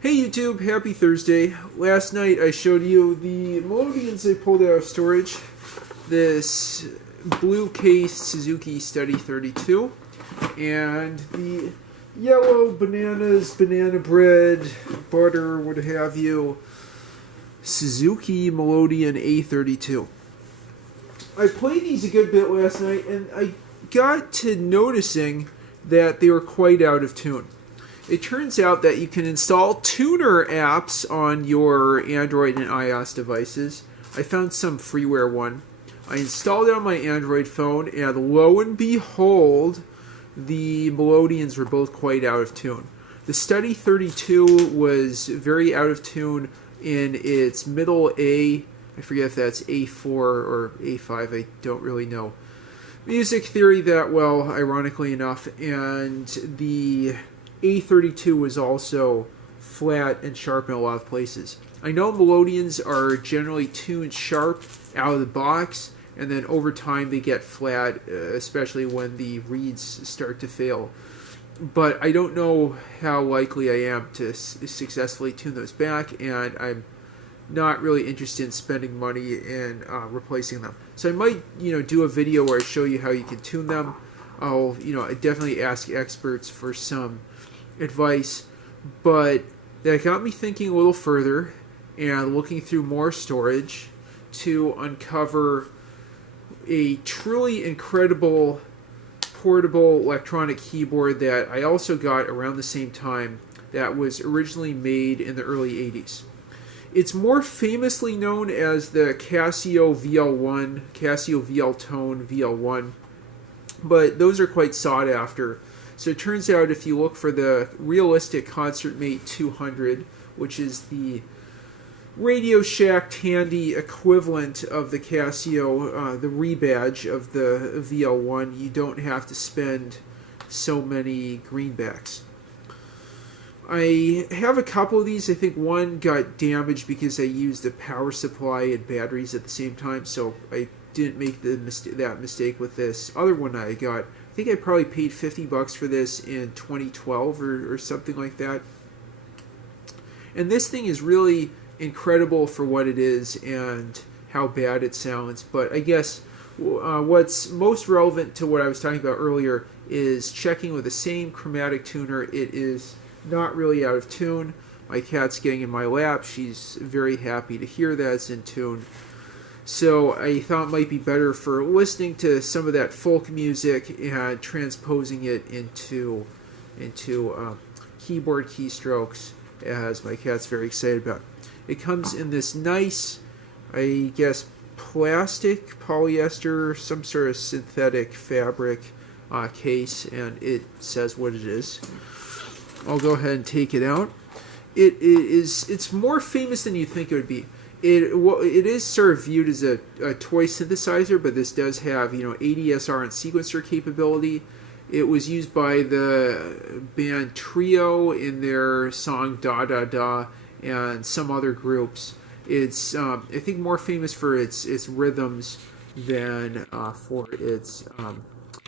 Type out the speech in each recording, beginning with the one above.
Hey YouTube, happy Thursday. Last night I showed you the melodians I pulled out of storage. This blue case Suzuki Study 32 and the yellow bananas, banana bread, butter, what have you, Suzuki Melodian A32. I played these a good bit last night and I got to noticing that they were quite out of tune. It turns out that you can install tuner apps on your Android and iOS devices. I found some freeware one. I installed it on my Android phone, and lo and behold, the melodians were both quite out of tune. The Study 32 was very out of tune in its middle A. I forget if that's A4 or A5, I don't really know music theory that well, ironically enough, and the A32 was also flat and sharp in a lot of places. I know melodians are generally tuned sharp out of the box, and then over time they get flat, especially when the reeds start to fail. But I don't know how likely I am to successfully tune those back, and I'm not really interested in spending money in replacing them. So I might, do a video where I show you how you can tune them. I'll, I definitely ask experts for some advice, but that got me thinking a little further and looking through more storage to uncover a truly incredible portable electronic keyboard that I also got around the same time that was originally made in the early 80s. It's more famously known as the Casio VL-1, Casio VL-Tone VL-1, but those are quite sought after. So it turns out if you look for the Realistic Concertmate 200, which is the Radio Shack Tandy equivalent of the Casio, the rebadge of the VL1, you don't have to spend so many greenbacks. I have a couple of these. I think one got damaged because I used a power supply and batteries at the same time, so I didn't make that mistake with this other one I got. I think I probably paid $50 for this in 2012 or something like that. And this thing is really incredible for what it is and how bad it sounds. But I guess what's most relevant to what I was talking about earlier is checking with the same chromatic tuner. It is not really out of tune. My cat's getting in my lap. She's very happy to hear that it's in tune. So I thought it might be better for listening to some of that folk music and transposing it into keyboard keystrokes, as my cat's very excited about. It comes in this nice, I guess, plastic, polyester, some sort of synthetic fabric case, and it says what it is. I'll go ahead and take it out. It's more famous than you think it would be. It is sort of viewed as a toy synthesizer, but this does have ADSR and sequencer capability. It was used by the band Trio in their song Da Da Da and some other groups. It's I think more famous for its rhythms than for its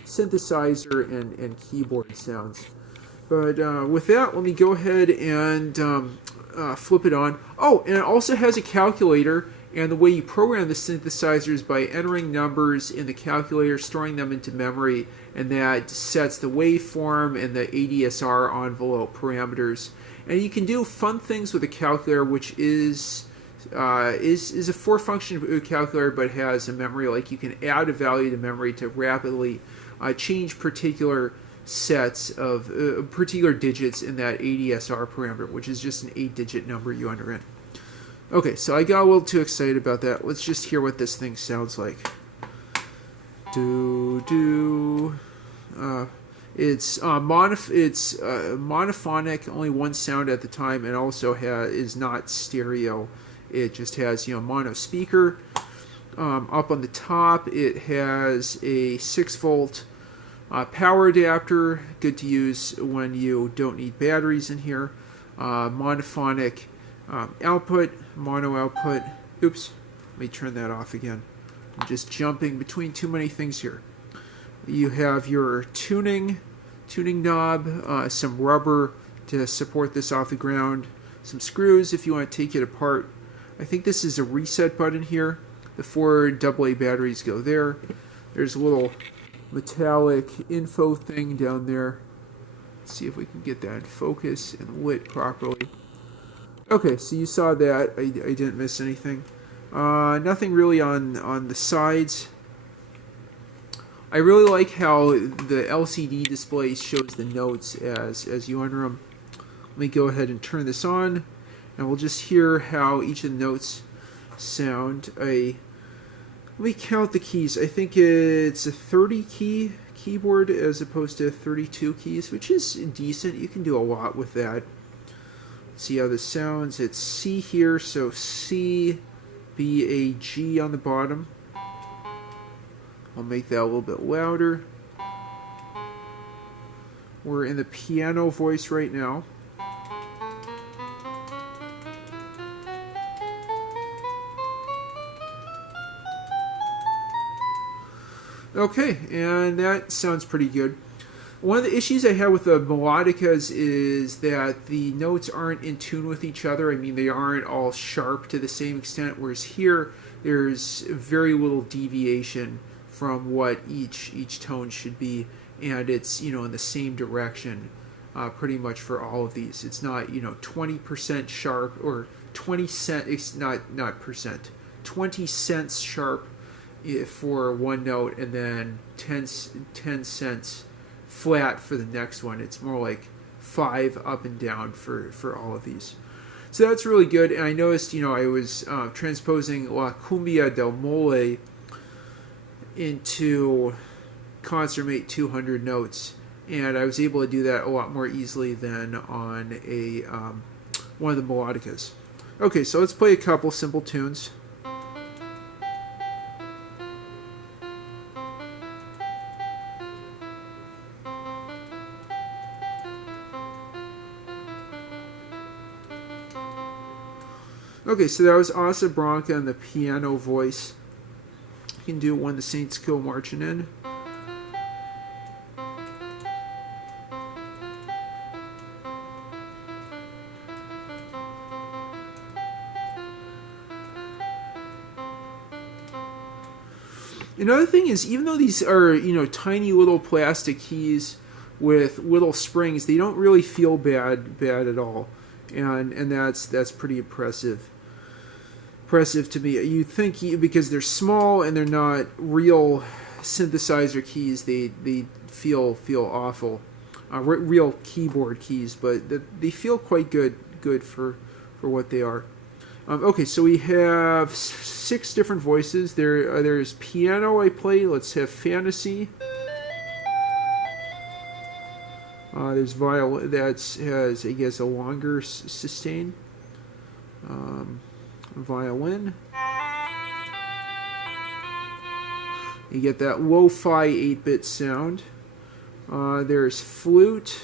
synthesizer and keyboard sounds. But with that, let me go ahead and flip it on. Oh, and it also has a calculator, and the way you program the synthesizer is by entering numbers in the calculator, storing them into memory, and that sets the waveform and the ADSR envelope parameters. And you can do fun things with a calculator, which is a four-function calculator, but has a memory. Like you can add a value to memory to rapidly change particular sets of particular digits in that ADSR parameter, which is just an 8-digit number you enter in. Okay, so I got a little too excited about that. Let's just hear what this thing sounds like. It's monophonic, only one sound at the time, and also is not stereo. It just has mono speaker. Up on the top, it has a 6-volt power adapter, good to use when you don't need batteries in here. Monophonic output, mono output. Oops, let me turn that off again. I'm just jumping between too many things here. You have your tuning knob, some rubber to support this off the ground, some screws if you want to take it apart. I think this is a reset button here. The 4 AA batteries go there. There's a little metallic info thing down there. Let's see if we can get that in focus and lit properly. Okay, so you saw that. I didn't miss anything. Nothing really on the sides. I really like how the LCD display shows the notes as you enter them. Let me go ahead and turn this on, and we'll just hear how each of the notes sound. Let me count the keys. I think it's a 30 key keyboard as opposed to 32 keys, which is decent. You can do a lot with that. Let's see how this sounds. It's C here, so C, B, A, G on the bottom. I'll make that a little bit louder. We're in the piano voice right now. Okay, and that sounds pretty good. One of the issues I have with the melodicas is that the notes aren't in tune with each other. I mean, they aren't all sharp to the same extent, whereas here there's very little deviation from what each tone should be, and it's, you know, in the same direction pretty much for all of these. It's not, you know, 20% sharp or 20 cent. It's not percent. 20 cents sharp for one note, and then 10 cents flat for the next one. It's more like 5 up and down for all of these. So that's really good. And I noticed, you know, I was transposing La Cumbia del Mole into Concertmate 200 notes, and I was able to do that a lot more easily than on a one of the melodicas. Okay, so let's play a couple simple tunes. Okay, so that was Asa Branca and the piano voice. You can do When the Saints Go Marching In. Another thing is, even though these are, you know, tiny little plastic keys with little springs, they don't really feel bad at all, and that's pretty impressive to me. You think because they're small and they're not real synthesizer keys, they feel awful, real keyboard keys, but they feel quite good for what they are. Okay, so we have 6 different voices. There's piano I play. Let's have fantasy. There's violin that has, I guess, a longer sustain. Violin. You get that lo-fi 8-bit sound. There's flute.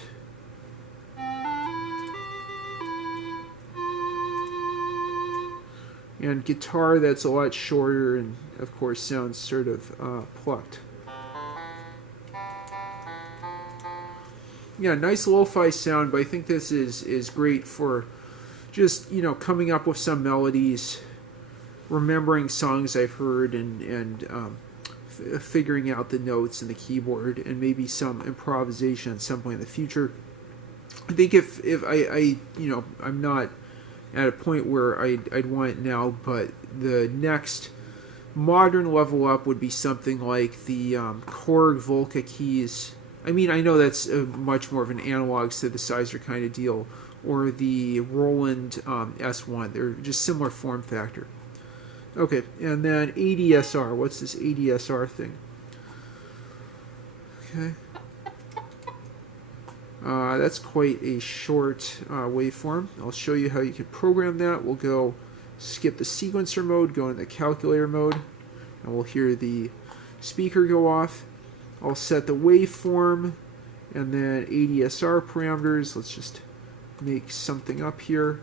And guitar that's a lot shorter and, of course, sounds sort of plucked. Yeah, nice lo-fi sound, but I think this is great for just, you know, coming up with some melodies, remembering songs I've heard, and figuring out the notes in the keyboard, and maybe some improvisation at some point in the future. I think if I you know, I'm not at a point where I'd want it now, but the next modern level up would be something like the Korg Volca keys. I mean, I know that's much more of an analog synthesizer kind of deal, or the Roland S1. They're just similar form factor. Okay, and then ADSR. What's this ADSR thing? Okay. That's quite a short waveform. I'll show you how you can program that. We'll go skip the sequencer mode, go into the calculator mode, and we'll hear the speaker go off. I'll set the waveform and then ADSR parameters. Let's just make something up here.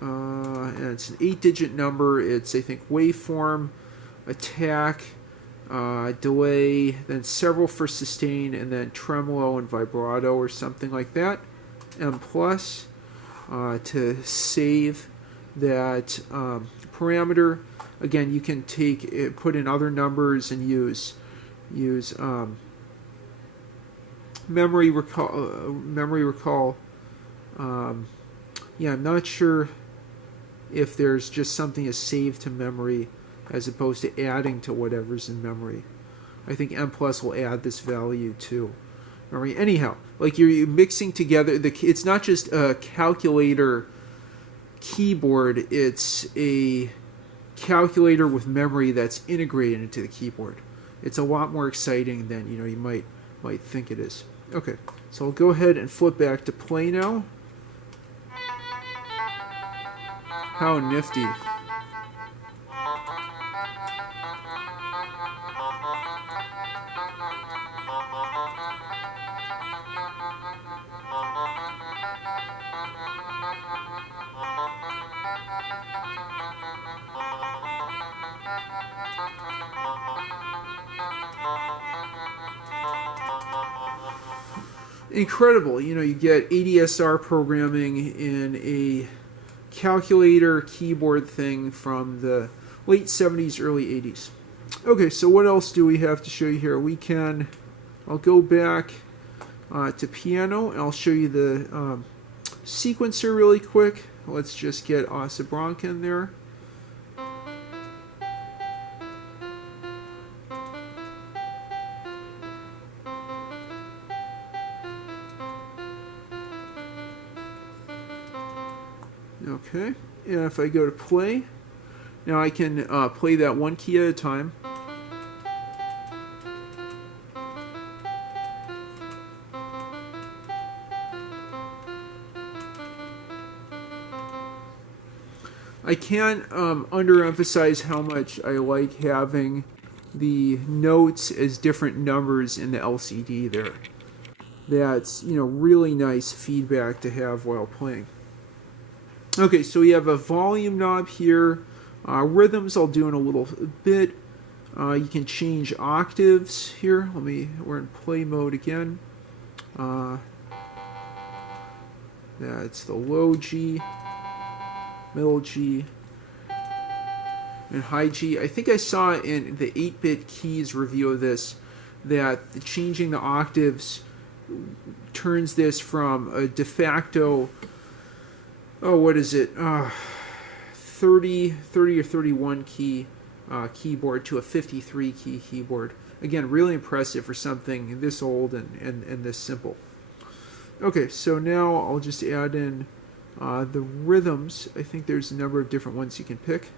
And it's an 8-digit number. It's, I think, waveform, attack, delay, then several for sustain, and then tremolo and vibrato or something like that. M+. to save that parameter. Again, you can take it, put in other numbers, and use memory recall. Yeah, I'm not sure if there's just something is saved to memory as opposed to adding to whatever's in memory. I think M+ will add this value to memory. Anyhow, like you're mixing together it's not just a calculator keyboard, it's a calculator with memory that's integrated into the keyboard. It's a lot more exciting than you might think it is. Okay, so I'll go ahead and flip back to play now. How nifty. Incredible. You get ADSR programming in a calculator keyboard thing from the late 70s, early 80s. Okay, so what else do we have to show you here? I'll go back to piano, and I'll show you the sequencer really quick. Let's just get Asa Bronk in there. Okay, and if I go to play, now I can play that one key at a time. I can't underemphasize how much I like having the notes as different numbers in the LCD there. That's really nice feedback to have while playing. Okay, so we have a volume knob here. Rhythms I'll do in a little bit. You can change octaves here. We're in play mode again. That's the low G, middle G, and high G. I think I saw in the 8-bit keys review of this that changing the octaves turns this from a de facto, what is it, 30 or 31 key keyboard to a 53 key keyboard. Again, really impressive for something this old and this simple. Okay, so now I'll just add in the rhythms. I think there's a number of different ones you can pick.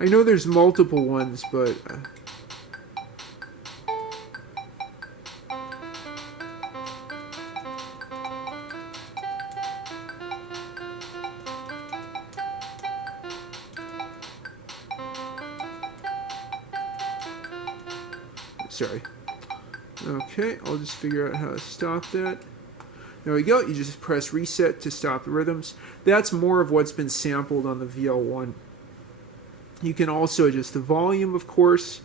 I know there's multiple ones, but sorry. Okay, I'll just figure out how to stop that. There we go. You just press reset to stop the rhythms. That's more of what's been sampled on the VL-1. You can also adjust the volume, of course,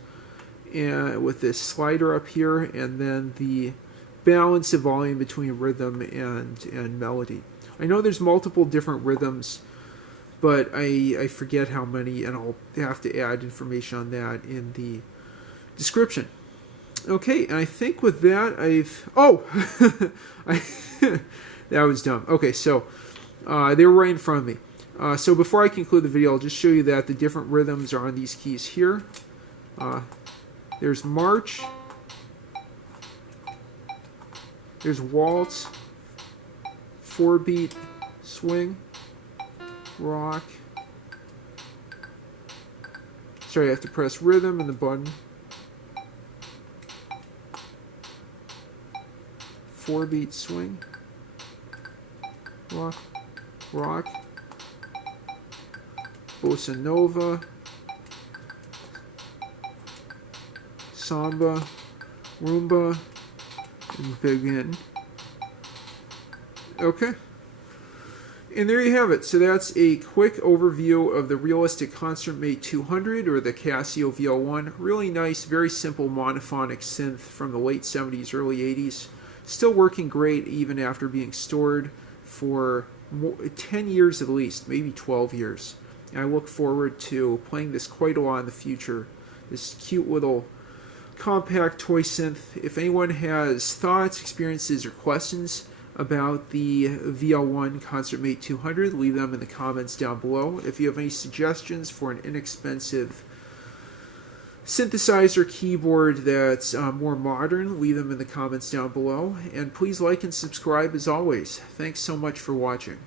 with this slider up here, and then the balance of volume between rhythm and melody. I know there's multiple different rhythms, but I forget how many, and I'll have to add information on that in the description. Okay, and I think with that that was dumb. Okay, so they were right in front of me. So before I conclude the video, I'll just show you that the different rhythms are on these keys here. There's march, there's waltz, 4-beat, swing, rock. Sorry, I have to press rhythm and the button. 4-beat, swing, rock, rock. Bossa Nova, Samba, Rumba, and Begin. Okay. And there you have it. So that's a quick overview of the Realistic Concertmate 200 or the Casio VL-1. Really nice, very simple monophonic synth from the late 70s, early 80s. Still working great even after being stored for 10 years at least, maybe 12 years. And I look forward to playing this quite a lot in the future. This cute little compact toy synth. If anyone has thoughts, experiences, or questions about the VL-1 Concertmate 200, leave them in the comments down below. If you have any suggestions for an inexpensive synthesizer keyboard that's more modern, leave them in the comments down below. And please like and subscribe as always. Thanks so much for watching.